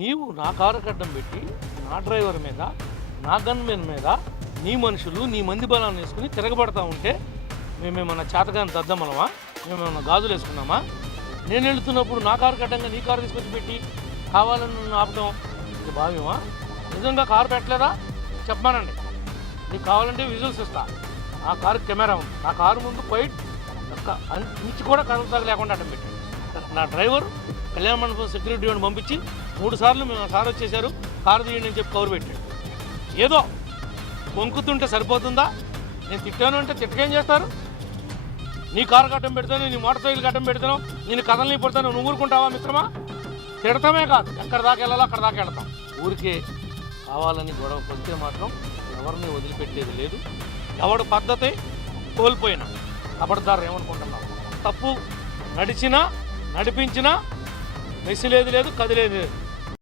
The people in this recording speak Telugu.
నీవు నా కారు అడ్డం పెట్టి నా డ్రైవర్ మీద నా గన్మెన్ మీద నీ మనుషులు నీ మంది బలాన్ని వేసుకుని తిరగబడతా ఉంటే మేమేమన్నా చేతగాని దద్దమ్మలమా? మేమేమన్నా గాజులు వేసుకున్నామా? నేను వెళుతున్నప్పుడు నా కారు అడ్డంగా నీ కారు తీసుకొచ్చి పెట్టి కావాలని నన్ను ఆపడం ఇది భావ్యమా? నిజంగా కారు పెట్టలేదా చెప్పమానండి. నీకు కావాలంటే విజువల్స్ ఇస్తా. ఆ కారు కెమెరా ఉంది. నా కారు ముందు క్వైట్ ఇంచి కూడా కదలతాగా లేకుండా అడ్డం పెట్టాడు. నా డ్రైవర్ కళ్యాణ మండపం సెక్యూరిటీ వాడిని పంపించి 3 సార్లు మేము సార్ వచ్చేసారు కారు తీయండి అని చెప్పి కవర్ పెట్టాడు. ఏదో పొంకుతుంటే సరిపోతుందా? నేను తిట్టాను అంటే తిట్టకేం చేస్తారు? నీ కారు కట్టం పెడతాను, నీ మోటార్ సైకిల్ కట్టం పెడతాను, నేను కథల్ని పడతాను, నువ్వు ఊరుకుంటావా మిత్రమా? తిడతామే కాదు, ఎక్కడ దాకా వెళ్ళాలో అక్కడ దాకా వెళ్తాం. ఊరికే కావాలని గొడవ పొందితే మాత్రం ఎవరిని వదిలిపెట్టేది లేదు. ఎవడు పద్ధతి కోల్పోయినా కబడ్దారు ఏమనుకుంటున్నావు? తప్పు నడిచినా నడిపించినా మెసిలేదు లేదు కదిలేదు లేదు.